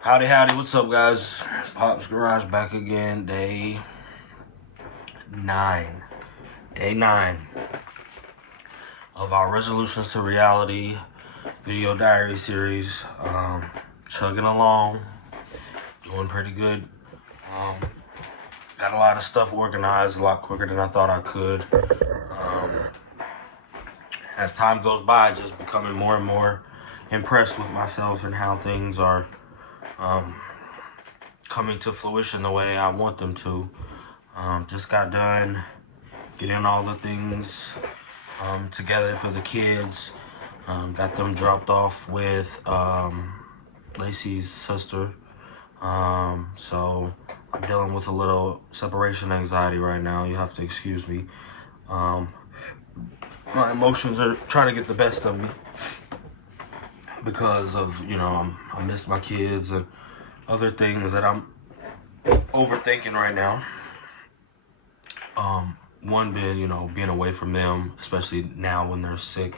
Howdy, howdy, what's up, guys? Popz Garage back again, day 9. Day 9 of our Resolutions to Reality video diary series. Chugging along, doing pretty good. Got a lot of stuff organized a lot quicker than I thought I could. As time goes by, just becoming more and more impressed with myself and how things are coming to fruition the way I want them to. Just got done getting all the things together for the kids. Got them dropped off with Lacey's sister. So I'm dealing with a little separation anxiety right now. You have to excuse me. My emotions are trying to get the best of me because of, I miss my kids and other things that I'm overthinking right now. One being, being away from them, especially now when they're sick.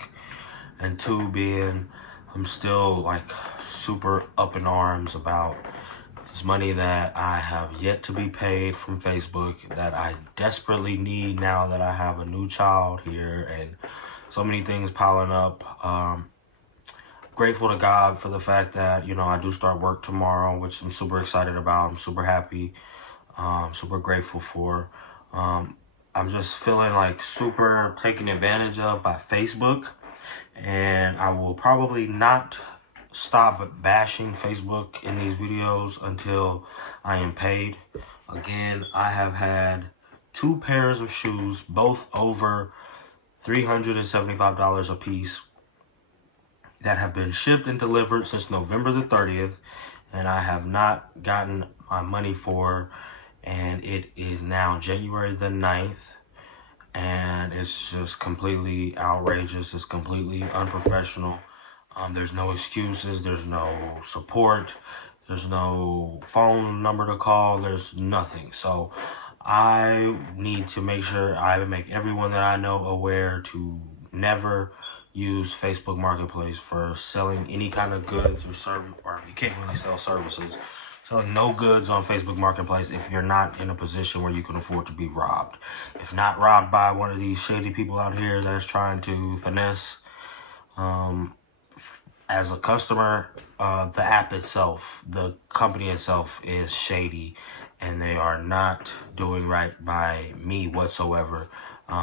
And two being, I'm still like super up in arms about this money that I have yet to be paid from Facebook that I desperately need now that I have a new child here and so many things piling up. Grateful to God for the fact that, I do start work tomorrow, which I'm super excited about. I'm super happy, super grateful for. I'm just feeling like super taken advantage of by Facebook, and I will probably not stop bashing Facebook in these videos until I am paid. Again, I have had 2 pairs of shoes, both over $375 a piece, that have been shipped and delivered since November the 30th, and I have not gotten my money for, and it is now January the 9th, and it's just completely outrageous. It's completely unprofessional. There's no excuses. There's no support. There's no phone number to call. There's nothing. So I need to make sure I make everyone that I know aware to never use Facebook Marketplace for selling any kind of goods or service, or you can't really sell services. Selling no goods on Facebook Marketplace if you're not in a position where you can afford to be robbed. If not robbed by one of these shady people out here that's trying to finesse. As a customer, the app itself, the company itself is shady, and they are not doing right by me whatsoever.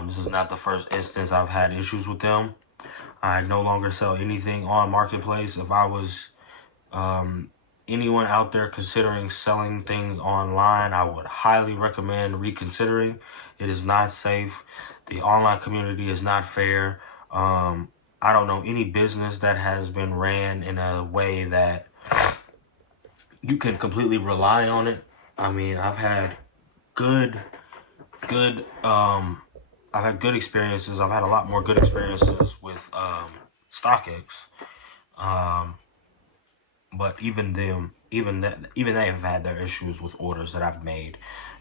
This is not the first instance I've had issues with them. I no longer sell anything on Marketplace. If I was anyone out there considering selling things online, I would highly recommend reconsidering. It is not safe. The online community is not fair. I don't know any business that has been ran in a way that you can completely rely on it. I mean, I've had good experiences. I've had a lot more good experiences with StockX. But even they have had their issues with orders that I've made.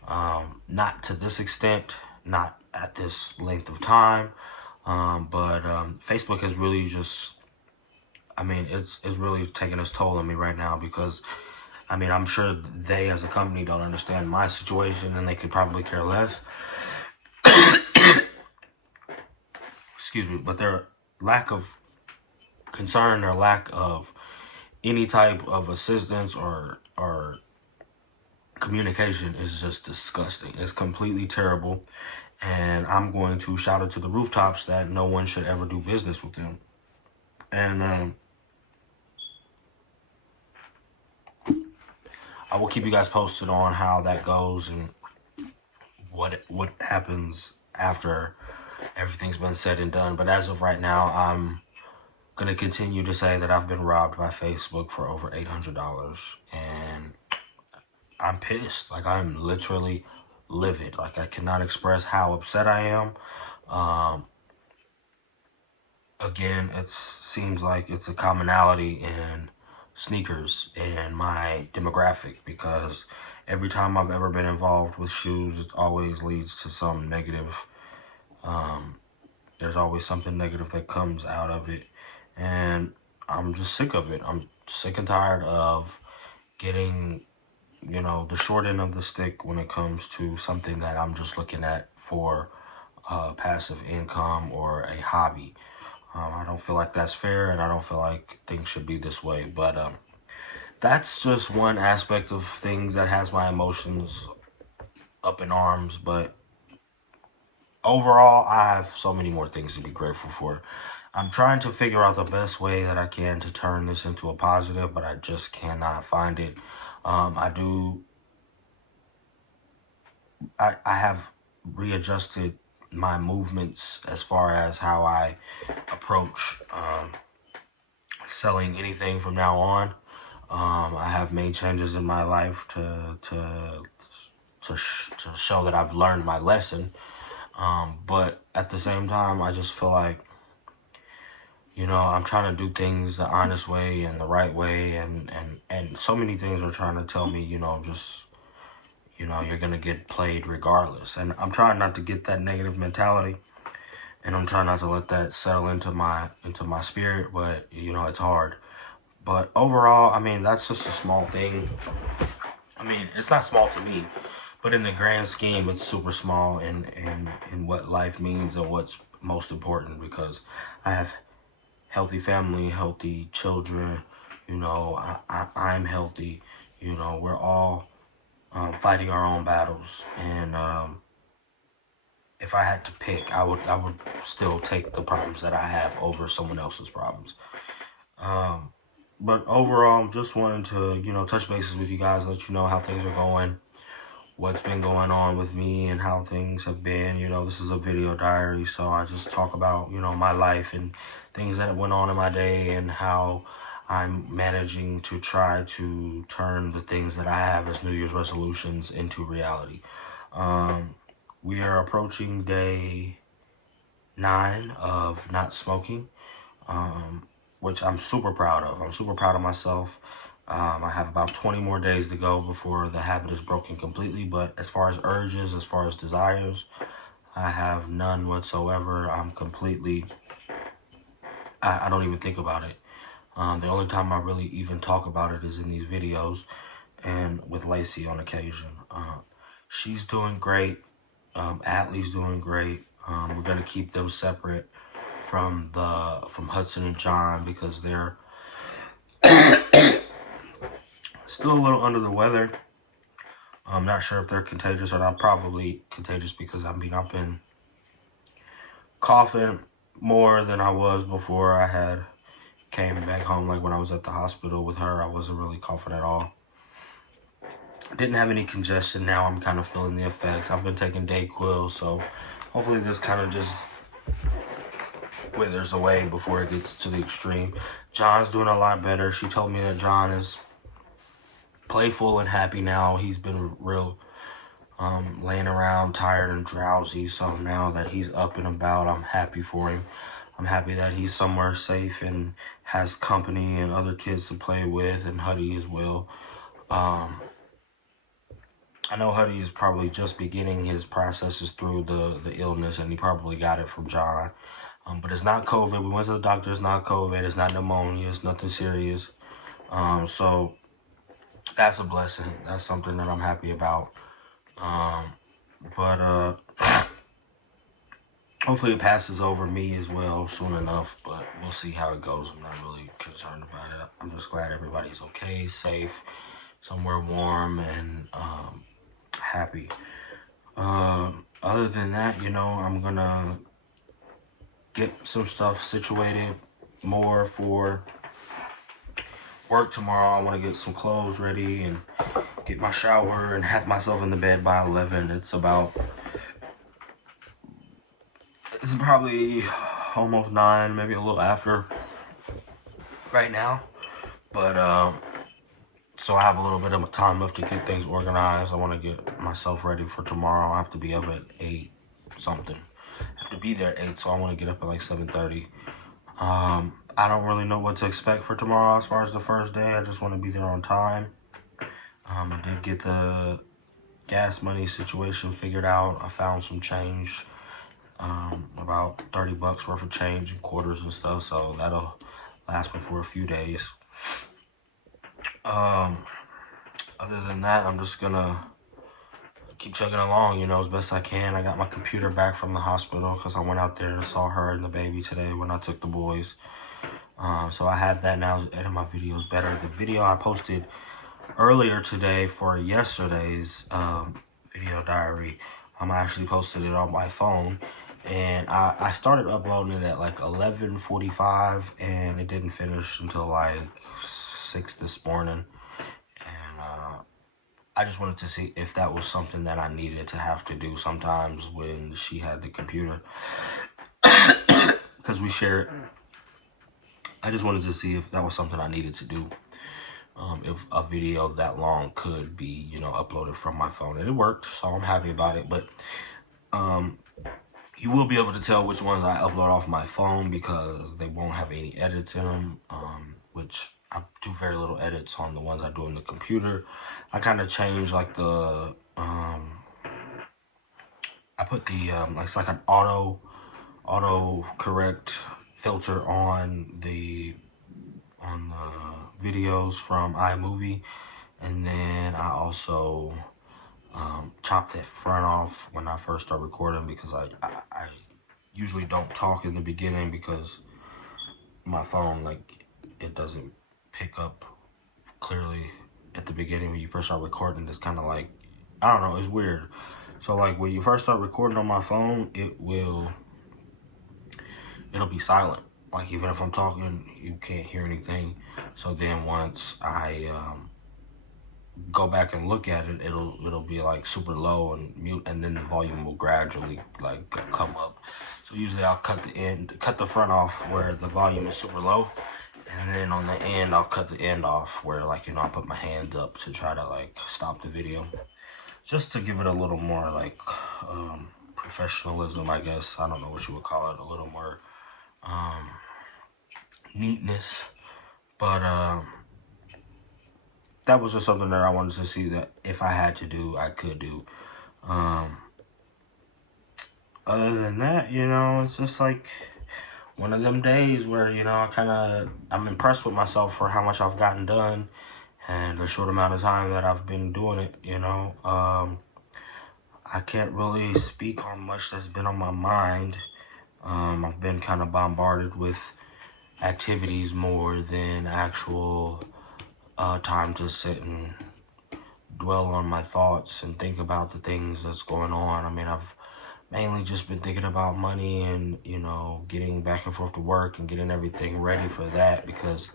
Not to this extent, not at this length of time. But Facebook has really just, it's really taking its toll on me right now because, I'm sure they as a company don't understand my situation and they could probably care less. Excuse me, but their lack of concern, their lack of any type of assistance or communication is just disgusting. It's completely terrible. And I'm going to shout it to the rooftops that no one should ever do business with them. And I will keep you guys posted on how that goes and what happens after everything's been said and done. But as of right now, I'm going to continue to say that I've been robbed by Facebook for over $800. And I'm pissed. Like, I'm literally livid. Like, I cannot express how upset I am. Again, it seems like it's a commonality in sneakers and my demographic, because every time I've ever been involved with shoes, it always leads to some negative. There's always something negative that comes out of it, and I'm just sick of it. I'm sick and tired of getting, you know, the short end of the stick when it comes to something that I'm just looking at for passive income or a hobby. I don't feel like that's fair, and I don't feel like things should be this way. But that's just one aspect of things that has my emotions up in arms. But overall, I have so many more things to be grateful for. I'm trying to figure out the best way that I can to turn this into a positive, but I just cannot find it. I have readjusted my movements as far as how I approach selling anything from now on. I have made changes in my life to show that I've learned my lesson. But at the same time, I just feel like, you know, I'm trying to do things the honest way and the right way, and so many things are trying to tell me, you know, just, you know, you're gonna get played regardless. And I'm trying not to get that negative mentality, and I'm trying not to let that settle into my spirit. But you know, it's hard. But overall, I mean, that's just a small thing. I mean, it's not small to me, but in the grand scheme, it's super small in what life means and what's most important, because I have healthy family, healthy children, you know, I'm healthy, you know, we're all fighting our own battles. And if I had to pick, I would still take the problems that I have over someone else's problems. Um, but overall, just wanted to, you know, touch bases with you guys, let you know how things are going, what's been going on with me and how things have been. You know, this is a video diary, so I just talk about, you know, my life and things that went on in my day and how I'm managing to try to turn the things that I have as New Year's resolutions into reality. We are approaching day 9 of not smoking, which I'm super proud of. I'm super proud of myself. I have about 20 more days to go before the habit is broken completely. But as far as urges, as far as desires, I have none whatsoever. I'm completely, I don't even think about it. The only time I really even talk about it is in these videos and with Lacey on occasion. She's doing great. Atlee's doing great. We're gonna keep them separate from Hudson and John, because they're still a little under the weather. I'm not sure if they're contagious or not. Probably contagious, because I've been coughing more than I was before I had came back home. Like when I was at the hospital with her, I wasn't really coughing at all. Didn't have any congestion. Now I'm kind of feeling the effects. I've been taking Dayquil, so hopefully this kind of just withers away before it gets to the extreme. John's doing a lot better. She told me that John is playful and happy now. He's been real laying around tired and drowsy, so now that he's up and about, I'm happy for him. I'm happy that he's somewhere safe and has company and other kids to play with, and Huddy as well. I know Huddy is probably just beginning his processes through the illness, and he probably got it from John. But it's not COVID. We went to the doctor. It's not COVID. It's not pneumonia. It's nothing serious. So that's a blessing. That's something that I'm happy about. But hopefully it passes over me as well soon enough. But we'll see how it goes. I'm not really concerned about it. I'm just glad everybody's okay, safe, somewhere warm, and happy. Other than that, you know, I'm gonna get some stuff situated more for work tomorrow. I want to get some clothes ready and get my shower and have myself in the bed by 11. It's probably almost 9, maybe a little after right now. But so I have a little bit of time left to get things organized. I want to get myself ready for tomorrow. I have to be up at 8 something. I have to be there at 8, so I want to get up at like 7:30. I don't really know what to expect for tomorrow as far as the first day. I just want to be there on time. I did get the gas money situation figured out. I found some change, about 30 bucks worth of change in quarters and stuff, so that'll last me for a few days. other than that, I'm just gonna keep chugging along, you know, as best I can. I got my computer back from the hospital because I went out there and saw her and the baby today when I took the boys. So I have that now to edit my videos better. The video I posted earlier today for yesterday's video diary, I actually posted it on my phone, and I started uploading it at like 11:45, and it didn't finish until like 6 this morning. And I just wanted to see if that was something that I needed to have to do sometimes when she had the computer, because we share it. I just wanted to see if that was something I needed to do. If a video that long could be, you know, uploaded from my phone, and it worked, so I'm happy about it. But you will be able to tell which ones I upload off my phone because they won't have any edits in them, which I do very little edits on the ones I do on the computer. I kind of change like the I put the it's like an auto correct filter on the videos from iMovie, and then I also chop that front off when I first start recording, because I usually don't talk in the beginning because my phone, like, it doesn't pick up clearly at the beginning when you first start recording. It's kind of like, I don't know, it's weird. So like when you first start recording on my phone, it'll be silent. Like even if I'm talking, you can't hear anything. So then once I go back and look at it, it'll be like super low and mute, and then the volume will gradually like come up. So usually I'll cut the front off where the volume is super low, and then on the end I'll cut the end off where, like, you know, I put my hands up to try to like stop the video, just to give it a little more like professionalism, I guess. I don't know what you would call it, a little more neatness. But that was just something that I wanted to see that if I had to do, I could do. Other than that, you know, it's just like one of them days where, you know, I'm impressed with myself for how much I've gotten done and the short amount of time that I've been doing it, you know. I can't really speak on much that's been on my mind. I've been kind of bombarded with activities more than actual time to sit and dwell on my thoughts and think about the things that's going on. I mean, I've mainly just been thinking about money and, you know, getting back and forth to work and getting everything ready for that, because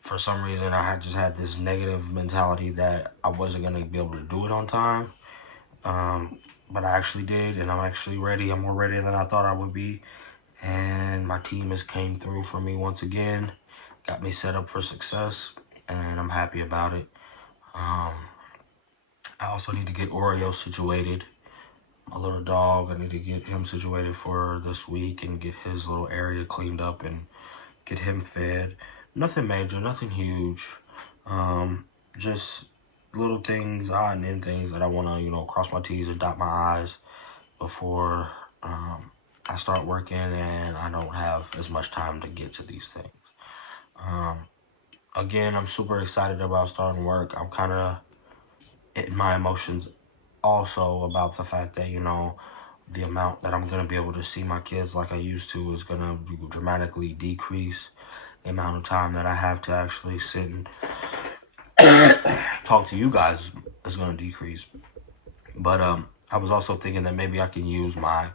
for some reason I just had this negative mentality that I wasn't going to be able to do it on time. But I actually did, and I'm actually ready. I'm more ready than I thought I would be. And my team has came through for me once again, got me set up for success, and I'm happy about it. I also need to get Oreo situated, my little dog. I need to get him situated for this week and get his little area cleaned up and get him fed. Nothing major, nothing huge. Just little things, odd and end things that I want to, you know, cross my T's and dot my I's before I start working and I don't have as much time to get to these things. Again, I'm super excited about starting work. I'm kind of in my emotions also about the fact that, you know, the amount that I'm going to be able to see my kids like I used to is going to dramatically decrease. The amount of time that I have to actually sit and talk to you guys is going to decrease. But I was also thinking that maybe I can use my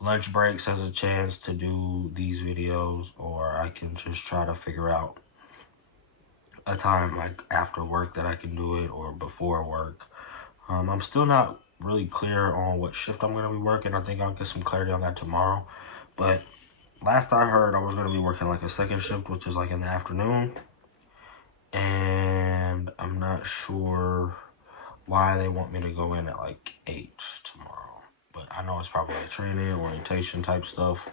lunch breaks as a chance to do these videos, or I can just try to figure out a time like after work that I can do it, or before work. I'm still not really clear on what shift I'm going to be working. I think I'll get some clarity on that tomorrow. But last I heard, I was going to be working like a second shift, which is like in the afternoon. And I'm not sure why they want me to go in at like 8 tomorrow. But I know it's probably like training, orientation type stuff,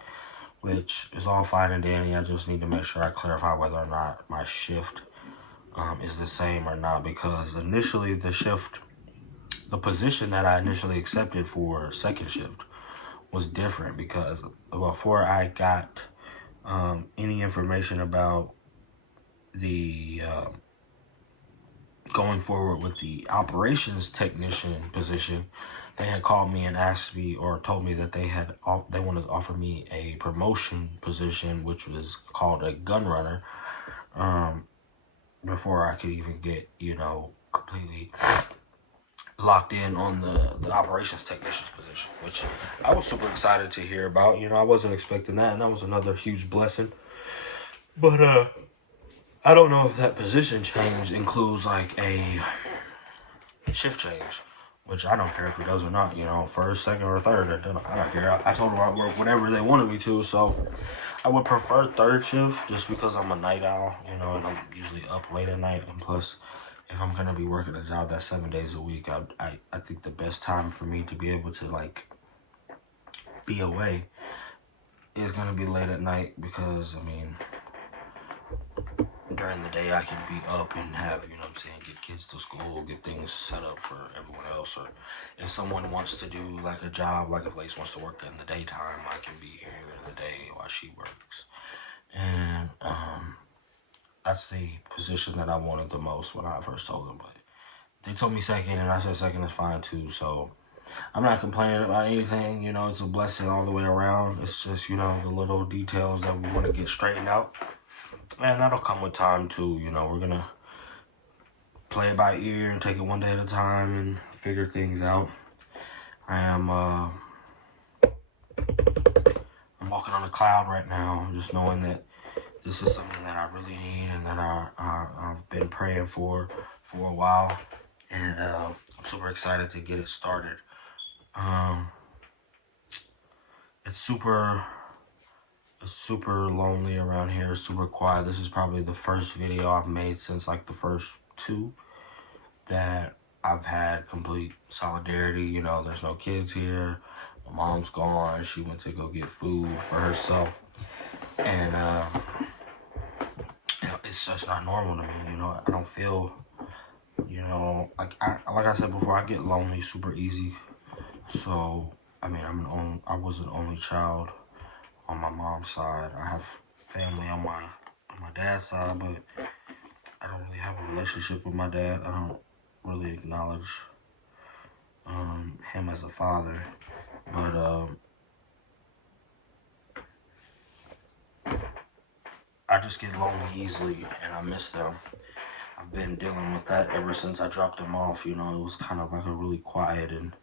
which is all fine and dandy. I just need to make sure I clarify whether or not my shift is the same or not. Because initially the position that I initially accepted for second shift was different, because before I got any information about the going forward with the operations technician position, they had called me and asked me, or told me that they wanted to offer me a promotion position, which was called a gun runner, before I could even get, completely locked in on the operations technician's position, which I was super excited to hear about. I wasn't expecting that, and that was another huge blessing. But I don't know if that position change includes like a shift change, which I don't care if it does or not. First, second, or third. I don't care. I told them I'd work whatever they wanted me to, so I would prefer third shift just because I'm a night owl, and I'm usually up late at night, and plus, if I'm gonna be working a job that's 7 days a week, I think the best time for me to be able to like be away is gonna be late at night, because during the day I can be up and have, get kids to school, get things set up for everyone else, or if someone wants to do like a job, like if Lace wants to work in the daytime, I can be here in the day while she works. And that's the position that I wanted the most when I first told them. But they told me second, and I said second is fine too. So I'm not complaining about anything. It's a blessing all the way around. It's just, the little details that we want to get straightened out. And that'll come with time too. We're going to play it by ear and take it one day at a time and figure things out. I'm walking on a cloud right now, just knowing that this is something that I really need and that I've been praying for a while, and I'm super excited to get it started. It's super lonely around here, super quiet. This is probably the first video I've made since like the first two that I've had complete solidarity. There's no kids here. My mom's gone. She went to go get food for herself. And it's just not normal to me. I don't feel, like I said before, I get lonely super easy. So I was an only child on my mom's side. I have family on my dad's side, but I don't really have a relationship with my dad. I don't really acknowledge him as a father. But I just get lonely easily, and I miss them. I've been dealing with that ever since I dropped them off. It was kind of like a really quiet and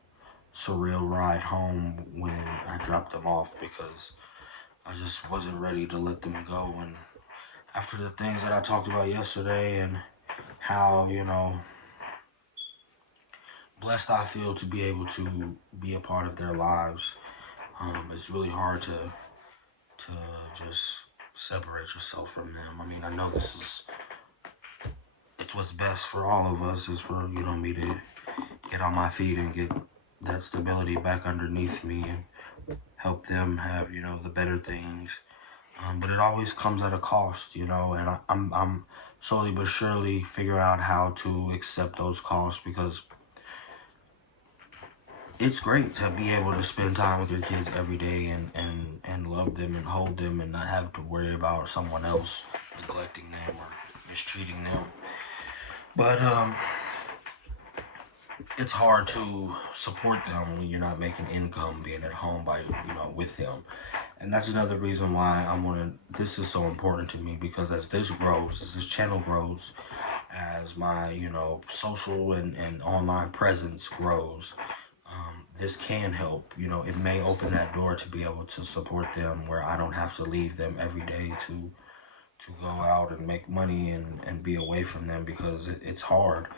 surreal ride home when I dropped them off, because I just wasn't ready to let them go. And after the things that I talked about yesterday and how, blessed I feel to be able to be a part of their lives, it's really hard to just separate yourself from them. I know it's what's best for all of us, is for, me to get on my feet and get that stability back underneath me and help them have, the better things. But it always comes at a cost, and I'm slowly but surely figuring out how to accept those costs, because it's great to be able to spend time with your kids every day and love them and hold them and not have to worry about someone else neglecting them or mistreating them. But it's hard to support them when you're not making income being at home by, with them. And that's another reason why this is so important to me, because as this grows, as this channel grows, as my, social and online presence grows, this can help. It may open that door to be able to support them, where I don't have to leave them every day to go out and make money and be away from them, because it's hard.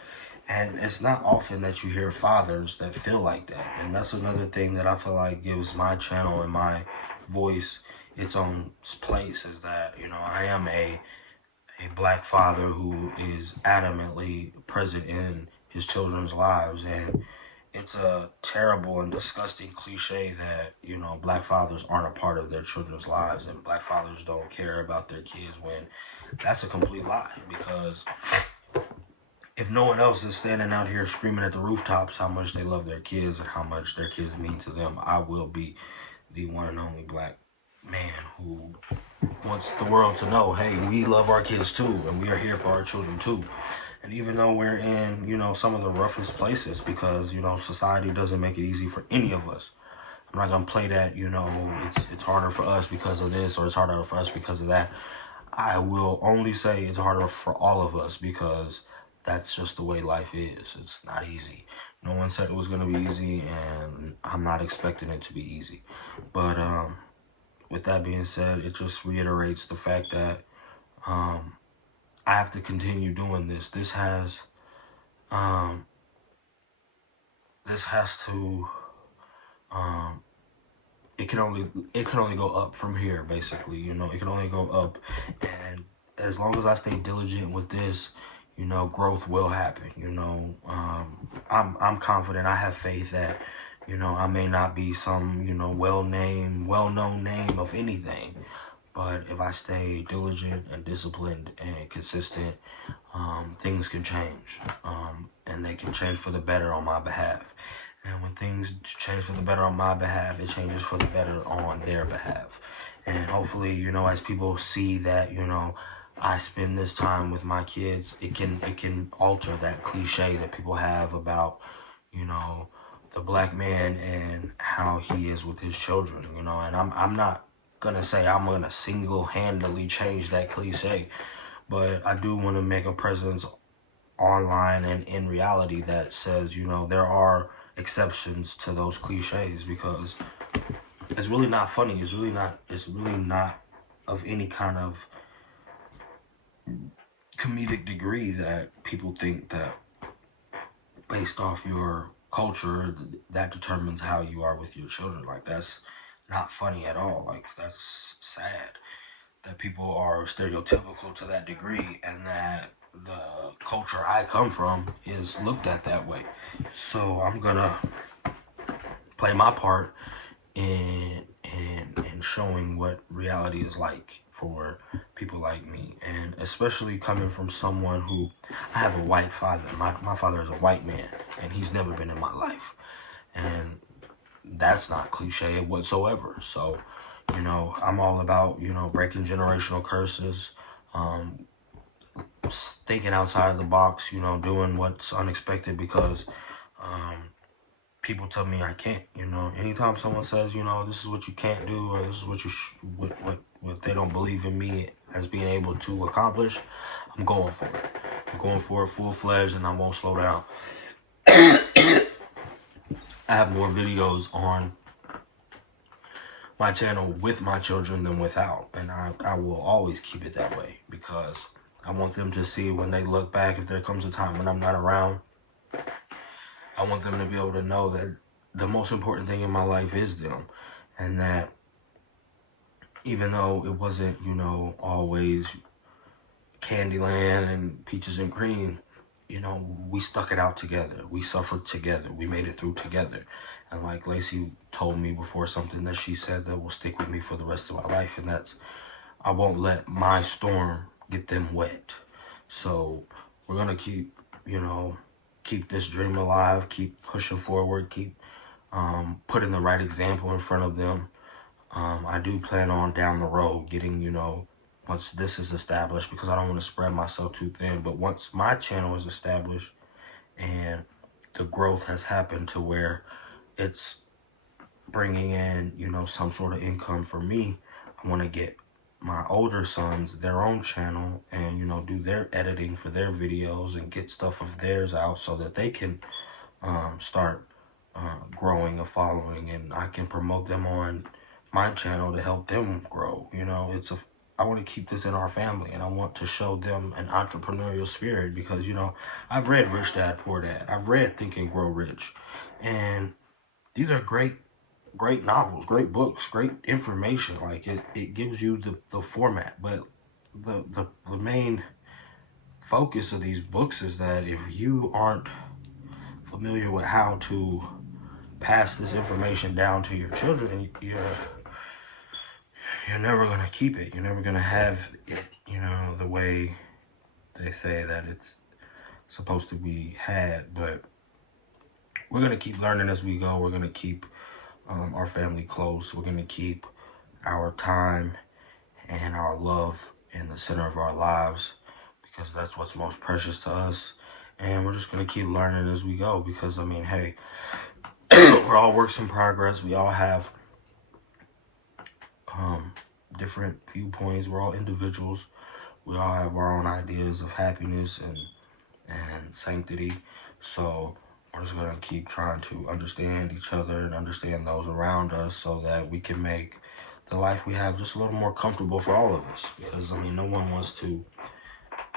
And it's not often that you hear fathers that feel like that. And that's another thing that I feel like gives my channel and my voice its own place, is that, I am a black father who is adamantly present in his children's lives. And it's a terrible and disgusting cliche that, black fathers aren't a part of their children's lives and black fathers don't care about their kids, when that's a complete lie. Because if no one else is standing out here screaming at the rooftops how much they love their kids and how much their kids mean to them, I will be the one and only black man who wants the world to know, hey, we love our kids too, and we are here for our children too. And even though we're in, you know, some of the roughest places, because, you know, society doesn't make it easy for any of us. I'm not gonna play that, you know, it's harder for us because of this, or it's harder for us because of that. I will only say it's harder for all of us, because that's just the way life is. It's not easy. No one said it was gonna be easy, and I'm not expecting it to be easy. But with that being said, it just reiterates the fact that I have to continue doing this. Um, this has to um, it can only go up from here, basically. You know, it can only go up, and as long as I stay diligent with this, you know, growth will happen. You know, I'm confident. I have faith that, you know, I may not be some, you know, well known name of anything, but if I stay diligent and disciplined and consistent, things can change, and they can change for the better on my behalf. And when things change for the better on my behalf, it changes for the better on their behalf. And hopefully, you know, as people see that, you know, I spend this time with my kids, it can alter that cliche that people have about, you know, the black man and how he is with his children, you know. And I'm not gonna say I'm gonna single-handedly change that cliche, but I do want to make a presence online and in reality that says, you know, there are exceptions to those cliches, because it's really not funny. It's really not of any kind of comedic degree that people think that based off your culture, that determines how you are with your children. Like, that's not funny at all. Like, that's sad that people are stereotypical to that degree, and that the culture I come from is looked at that way. So I'm gonna play my part in showing what reality is like for people like me, and especially coming from someone who, I have a white father. My father is a white man, and he's never been in my life, and that's not cliche whatsoever. So, you know, I'm all about, you know, breaking generational curses, um, thinking outside of the box, you know, doing what's unexpected, because um, people tell me I can't. You know, anytime someone says, you know, this is what you can't do, or this is what you what they don't believe in me as being able to accomplish, I'm going for it. I'm going for it full fledged, and I won't slow down. I have more videos on my channel with my children than without, and I will always keep it that way, because I want them to see when they look back, if there comes a time when I'm not around, I want them to be able to know that the most important thing in my life is them, and that even though it wasn't, you know, always Candyland and peaches and cream, you know, we stuck it out together. We suffered together. We made it through together. And like Lacey told me before, something that she said that will stick with me for the rest of my life, and that's, I won't let my storm get them wet. So we're gonna keep, you know, keep this dream alive, keep pushing forward, keep putting the right example in front of them. I do plan on down the road getting, you know, once this is established, because I don't want to spread myself too thin, but once my channel is established and the growth has happened to where it's bringing in, you know, some sort of income for me, I want to get my older sons their own channel and, you know, do their editing for their videos and get stuff of theirs out so that they can start growing a following, and I can promote them on my channel to help them grow. You know, I want to keep this in our family, and I want to show them an entrepreneurial spirit, because, you know, I've read Rich Dad Poor Dad. I've read Think and Grow Rich, and these are great novels, great books, great information. Like, it gives you the format, but the main focus of these books is that if you aren't familiar with how to pass this information down to your children, you're never going to keep it. You're never going to have it, you know, the way they say that it's supposed to be had. But we're going to keep learning as we go. We're going to keep our family close. We're going to keep our time and our love in the center of our lives, because that's what's most precious to us. And we're just going to keep learning as we go, because, I mean, hey, we're all works in progress. We all have different viewpoints. We're all individuals. We all have our own ideas of happiness and sanctity. So we're just going to keep trying to understand each other and understand those around us, so that we can make the life we have just a little more comfortable for all of us. Because, I mean, no one wants to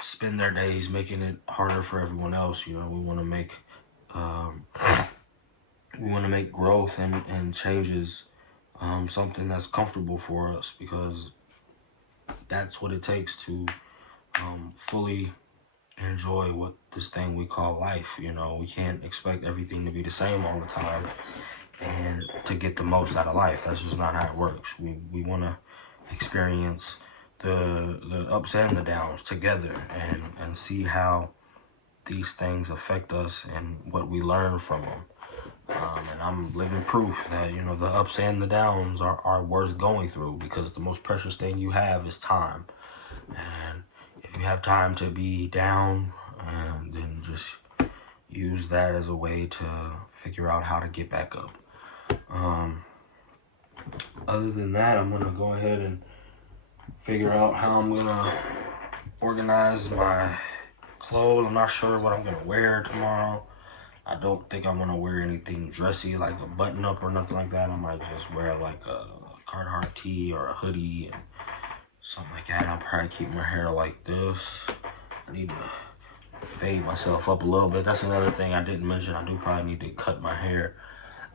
spend their days making it harder for everyone else. You know, we want to make growth and changes something that's comfortable for us, because that's what it takes to fully enjoy what this thing we call life. You know, we can't expect everything to be the same all the time and to get the most out of life. That's just not how it works. We want to experience the ups and the downs together, and see how these things affect us and what we learn from them. And I'm living proof that, you know, the ups and the downs are worth going through, because the most precious thing you have is time. And if you have time to be down, then just use that as a way to figure out how to get back up. Other than that, I'm going to go ahead and figure out how I'm going to organize my clothes. I'm not sure what I'm going to wear tomorrow. I don't think I'm going to wear anything dressy, like a button up or nothing like that. I might just wear like a Carhartt tee or a hoodie and something like that. I'll probably keep my hair like this. I need to fade myself up a little bit. That's another thing I didn't mention. I do probably need to cut my hair.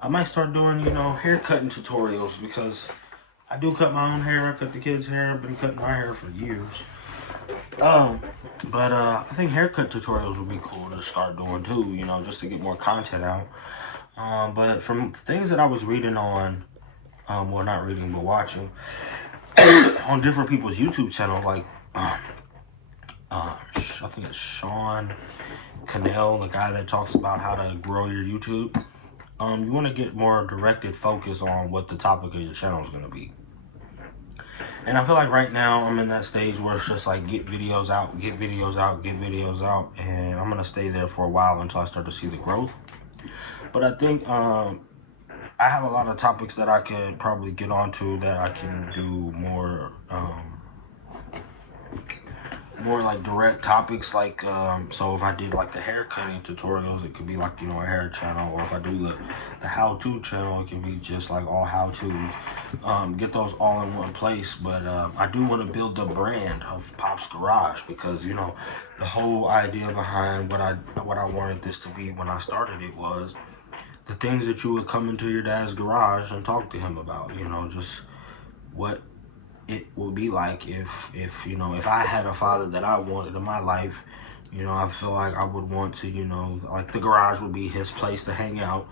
I might start doing, you know, hair cutting tutorials, because I do cut my own hair. I cut the kids' hair. I've been cutting my hair for years. But I think haircut tutorials would be cool to start doing too, you know, just to get more content out. But from things that I was reading on, well, not reading, but watching, on different people's YouTube channels, like, I think it's Sean Cannell, the guy that talks about how to grow your YouTube. You want to get more directed focus on what the topic of your channel is going to be. And I feel like right now I'm in that stage where it's just like get videos out, and I'm going to stay there for a while until I start to see the growth. But I think I have a lot of topics that I could probably get onto that I can do more like direct topics, like so if I did like the hair cutting tutorials, it could be like, you know, a hair channel, or if I do the how-to channel, it can be just like all how-tos. Get those all in one place. But I do want to build the brand of Popz Garage, because, you know, the whole idea behind what I wanted this to be when I started it was the things that you would come into your dad's garage and talk to him about, you know, just what it would be like if you know, if I had a father that I wanted in my life. You know, I feel like I would want to, you know, like the garage would be his place to hang out,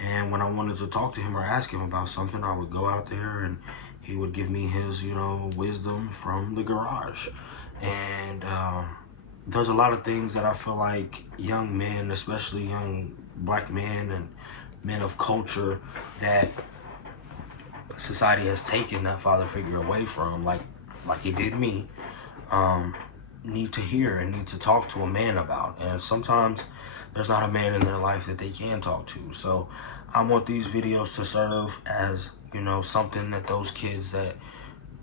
and when I wanted to talk to him or ask him about something, I would go out there and he would give me his, you know, wisdom from the garage. And there's a lot of things that I feel like young men, especially young black men and men of culture, that society has taken that father figure away from, like it did me, need to hear and need to talk to a man about. And sometimes there's not a man in their life that they can talk to. So I want these videos to serve as, you know, something that those kids that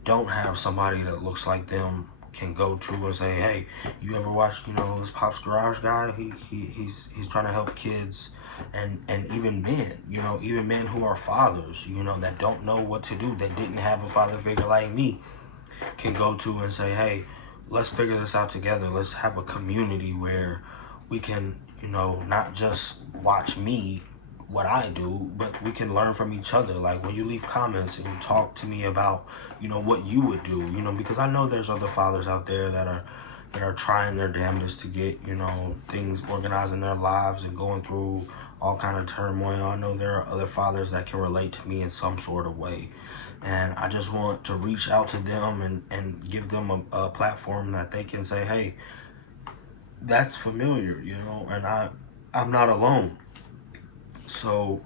don't have somebody that looks like them can go to and say, hey, you ever watched, you know, this Popz Garage guy? He's trying to help kids and even men, you know, even men who are fathers, you know, that don't know what to do, that didn't have a father figure like me, can go to and say, hey, let's figure this out together. Let's have a community where we can, you know, not just watch me, what I do, but we can learn from each other. Like when you leave comments and you talk to me about, you know, what you would do, you know, because I know there's other fathers out there that are trying their damnedest to get, you know, things organized in their lives and going through all kind of turmoil. I know there are other fathers that can relate to me in some sort of way. And I just want to reach out to them and give them a platform that they can say, hey, that's familiar, you know, and I'm not alone. So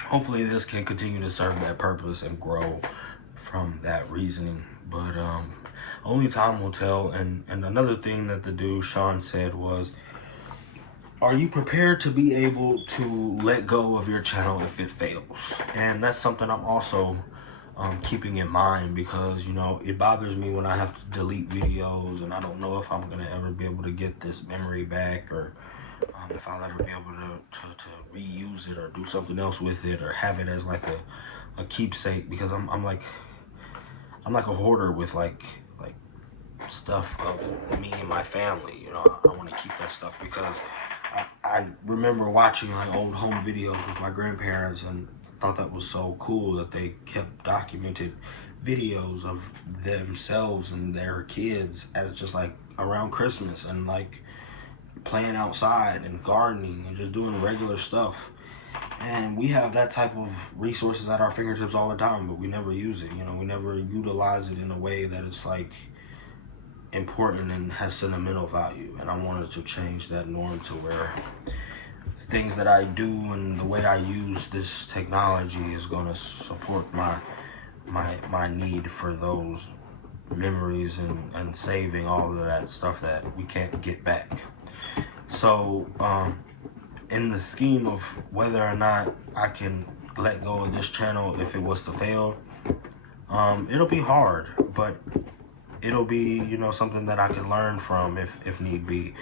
hopefully this can continue to serve that purpose and grow from that reasoning. But only time will tell. And another thing that the dude Sean said was, are you prepared to be able to let go of your channel if it fails? And that's something I'm also keeping in mind, because, you know, it bothers me when I have to delete videos and I don't know if I'm gonna ever be able to get this memory back, or if I'll ever be able to reuse it or do something else with it, or have it as like a keepsake, because I'm like a hoarder with like stuff of me and my family. You know, I want to keep that stuff because I remember watching like old home videos with my grandparents and thought that was so cool that they kept documented videos of themselves and their kids as just like around Christmas and like playing outside and gardening and just doing regular stuff. And we have that type of resources at our fingertips all the time, but we never use it. You know, we never utilize it in a way that it's like important and has sentimental value. And I wanted to change that norm to where things that I do and the way I use this technology is going to support my need for those memories and saving all of that stuff that we can't get back. So in the scheme of whether or not I can let go of this channel if it was to fail, it'll be hard, but it'll be, you know, something that I can learn from if need be.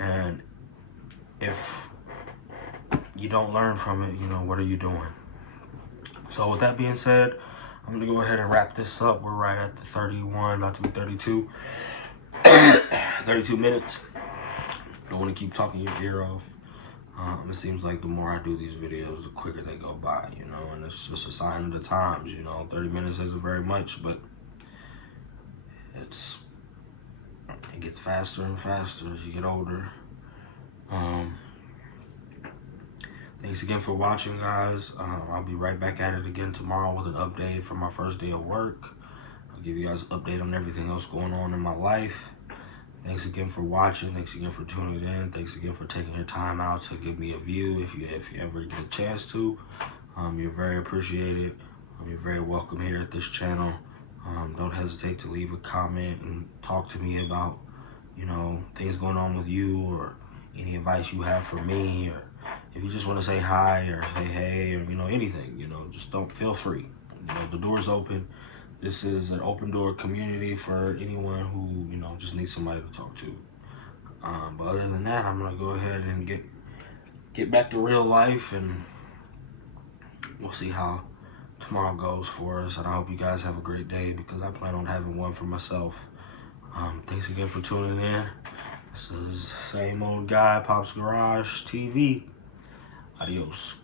And if you don't learn from it, you know, what are you doing? So with that being said, I'm gonna go ahead and wrap this up. We're right at the 31, about to be 32 32 minutes. Don't want to keep talking your ear off. It seems like the more I do these videos, the quicker they go by, you know, and it's just a sign of the times, you know. 30 minutes isn't very much, but it gets faster and faster as you get older. Thanks again for watching, guys. I'll be right back at it again tomorrow with an update from my first day of work. I'll give you guys an update on everything else going on in my life. Thanks again for watching. Thanks again for tuning in. Thanks again for taking your time out to give me a view if you ever get a chance to. You're very appreciated. You're very welcome here at this channel. Don't hesitate to leave a comment and talk to me about, you know, things going on with you, or any advice you have for me, or if you just want to say hi or say hey, or, you know, anything, you know, just don't feel free. You know, the door's open. This is an open door community for anyone who, you know, just needs somebody to talk to. But other than that, I'm gonna go ahead and get back to real life, and we'll see how tomorrow goes for us. And I hope you guys have a great day, because I plan on having one for myself. Thanks again for tuning in. This is same old guy, Popz Garage TV. Adios.